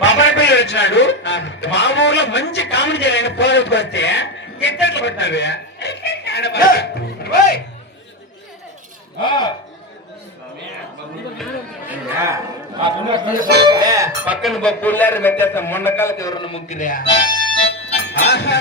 బాబాయ్ పిల్లలు వచ్చినాడు. మా ఊర్లో మంచి కామెడీ చేయాలని పోలకు వస్తే ఎత్తట్లు పెట్టినారు పక్కన పుల్లారు పెట్టేస్తాం. మొండకాలకు ఎవరన్నా ముగ్గురే? ఆహా.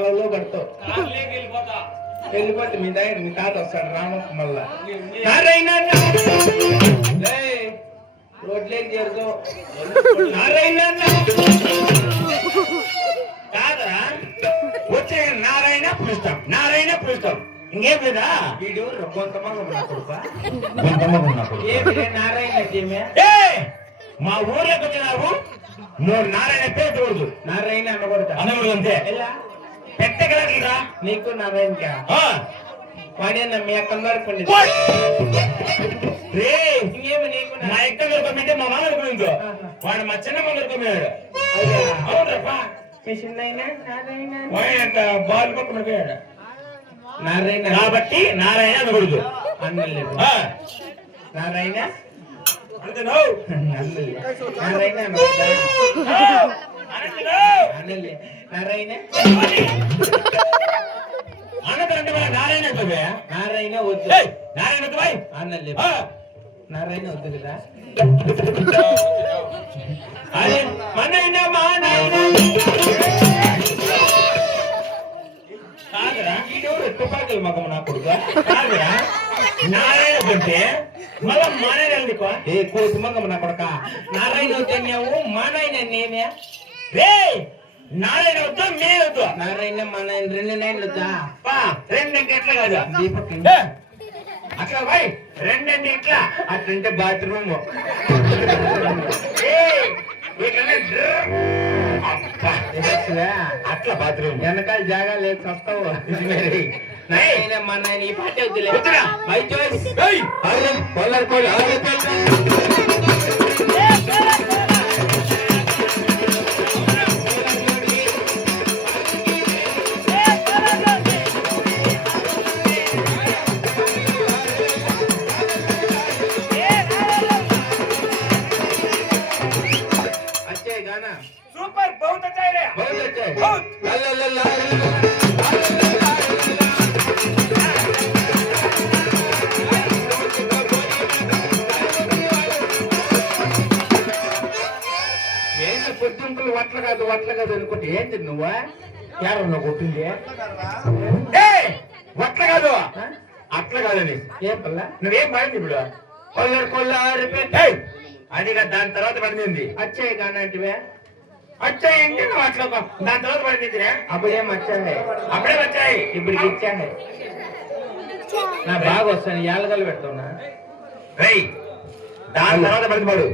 కాలంలో పడతావు. వెళ్ళిపోతే. మీ దగ్గర మీ తాత వస్తాడు రామప్ప మళ్ళా. చేరుకో. నారాయణ కాదా వచ్చే నారాయణ పులుస్తాం. నారాయణ పులుస్తాం. ఇంకేం లేదా? వీడు కొంతమంది నా కొడుక? కొంతమంది ఉన్నప్పుడు ఏమి నారాయణ ఏయ్! మా ఊర్లోకి వచ్చినావు. నువ్వు నారాయణ పేరు చూడదు. నారాయణ అనకూడదా అనకూడదు అంతే. ఎలా? పెట్టగలరా? నీకు నారాయణకా వాడే నా మీ అక్క వరకు రే. ఇంకేమి నీకు మా ఎక్క దొరకమంటే మా మామ దొరకలేదు వాడు మా చిన్న మామ దొరకమన్నాడు అవునప్పా మీ చిన్నైనా వాడంత బాల్ పక్కన పోయాడు నారాయణ. కాబట్టి నారాయణ అనకూడదు. అన్నలేదు నారాయణ? అంతే నారాయణ అనకూడదా నువ్వు. అనంత నువ్వు. అన్నలే నారాయణ అనంతరంటే మన నారాయణ అవుతుంది నారాయణ వద్దు నారాయణ అవుతావా? అన్నలే ఆ, నారాయణ వద్దు కదా అదే మనైనా మా నాయన కాదురా వీడెవరు తుపాకులు మగం నా కొడుక కాదురా నారాయణ కొంటే మళ్ళా నారాయణ వద్దు మే వద్దు. రెండు నాయనలు వద్దా? పా రెండంటే ఎట్లా కాదు? దీపక్ ఏ, అట్లా పోయి రెండంటే ఎట్లా? అట్లంటే బాత్రూమ్. అట్లా బాత్రూమ్. వెనకాల జాగా లేదు వస్తావు నాయన మా నాయన ఈ పాటే వద్దులే. వద్దురా. మై చాయిస్ ఏయ్, అరే కొల్లర్ కొల్ల ఏంటి పొద్దుంకులు వట్ల కాదు వట్ల కాదు అనుకుంటే ఏంటి నువ్వా? ఎవరన్నా కొట్టింది. అట్లా కాదు? అట్లా కాదని. ఏం పల్ల? నువ్వేం పడింది ఇప్పుడు? కొల్లర్ కొల్లారి అది దాని తర్వాత పడింది అచ్చే గానా అంటివే వచ్చా ఏంటి నువ్వు అట్లా దాని తర్వాత రే. అప్పుడేం వచ్చాయి అప్పుడే వచ్చాయి ఇప్పుడు ఇచ్చాను నా బాగా వస్తాను ఏళ్ళగలు పెడుతున్నా. రేయ్ దాని తర్వాత పడింది పడు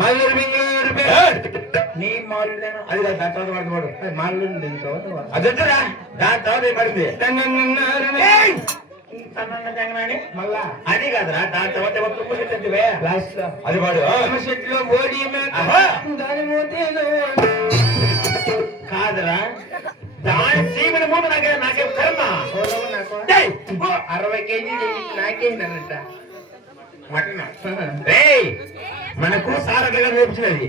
మల్లూరు మింగళూరు ఏయ్, నీ మాలుడేనా అది కాదు, దాని తర్వాత పడింది పడు మాల్లూరు దీని తర్వాత అది దాని తర్వాత పడింది. మళ్ళా? అది కాదురా దాని తర్వాత ఎవరు లాస్ట్లో అది వాడు. చెట్లు ఆహా. దాని మూతేలో కాదురా. దాని సీమిని ముందు నాకే నాకే కర్మ. పూర్వం నాకు ఏయ్, ఓ, అరవై కేజీలు నాకేందన్నట్ట మటన్. రేయ్! మనకు సార్ అట్లా నేర్పించినది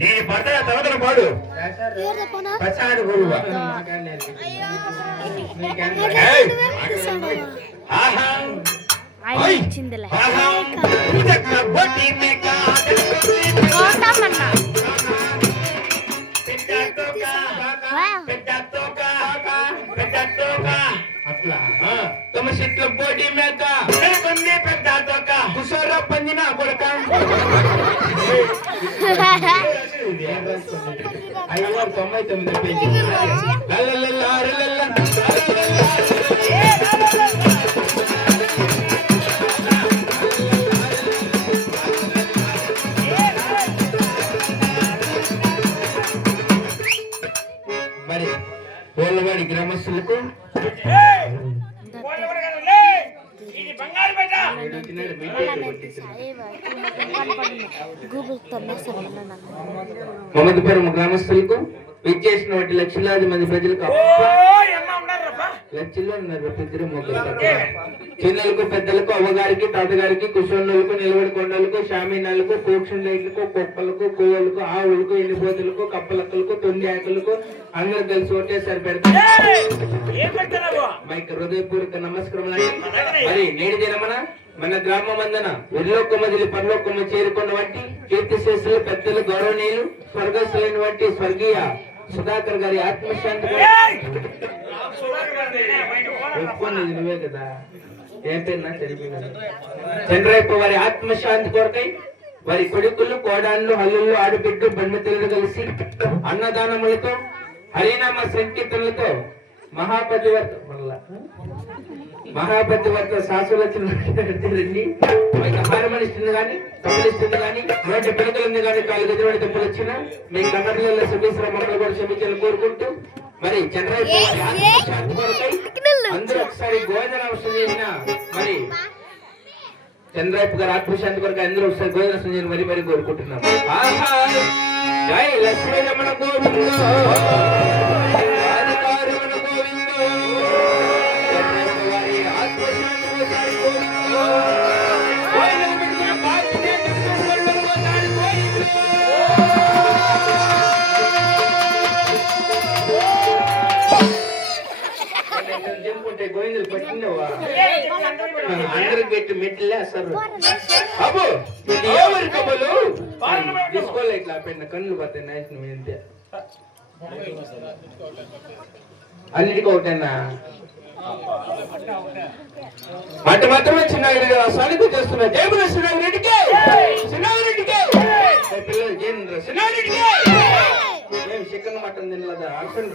నేను పడ్డ తర్వాత పాడు. ప్రసాద్ గురువు. ఏయ్, ఆహా. ఐదు తొంభై తొమ్మిది పేజీ మమతపురం గ్రామస్తులకు విచ్చేసిన వాటి లక్షలాది మంది ప్రజలకు లక్షల్లో ఉన్నారు ఇద్దరు చిన్నలకు పెద్దలకు అవ్వగారికి తాతగారికి కుషోళ్ళకు నిలబడి కొండలకు షామీనాలకు కోక్షన్ లైట్లకు కుక్కలకు కోవలకు ఆవులకు ఎండిపోతులకు కప్పలక్కలకు తొండి ఆకలకు అందరు కలిసి ఒకటేసారి పెడతారు మైక్ హృదయపూర్వక నమస్కారం మరి నేటి దినమన మన గ్రామం అందన వెర్లోక మదిలి పరలోకమ్మ చేరుకున్న వంటి కీర్తి శేషులు పెద్దలు గౌరవనీయులు స్వర్గస్థులైన వంటి స్వర్గీయ సుధాకర్ గారి ఆత్మశాంతి ఒప్పుకున్నది నువ్వే కదా. ఏం పేరు చంద్రయ్య వారి ఆత్మశాంతి కొరకై వారి కొడుకులు కోడాళ్ళు హల్లుళ్ళు ఆడబిడ్డు బండితులు కలిసి అన్నదానములతో హరినామ సంకీర్తనలతో మహాపతివర్త. మహాపతివర్త హారమనిస్తుంది కానీ తమిళిస్తుంది కానీ నోటి పిలకలుంది కానీ కాలు గదివాడి తప్పులు వచ్చిన మీ కన్నడలలో శ్రమిశ్ర మమ్మల్ని కూడా క్షమించాలని కోరుకుంటూ మరి కొరకై అందరూ ఒకసారి గోవింద అవసరం చేసిన మరి చంద్రయ్య గారు ఆత్మశాంతి కొరకు అందరూ ఒకసారి గోవింద అవసరం చేయని మరి మరి కోరుకుంటున్నాం. జై లక్ష్మీ రమణ గోవింద! చెప్పుకుంటే గోవిందులు పట్టిండవా అందరికి పెట్టి మెట్లే అసలు. అబ్బో ఇది ఎవరి కబలు తీసుకోలే ఇట్లా పెట్టిన కన్నులు పడతాయి నైట్ నువ్వు ఇంతే అన్నిటికీ ఒకటేనా? మాత్రమే చిన్న సానిధ్యం చేస్తున్నా. జయముల చిన్నరెడ్డికి చిన్నరెడ్డికి పిల్లలు జయముల చిన్నరెడ్డికి ఏం చికెన్ మటన్ తినలేదా అర్థం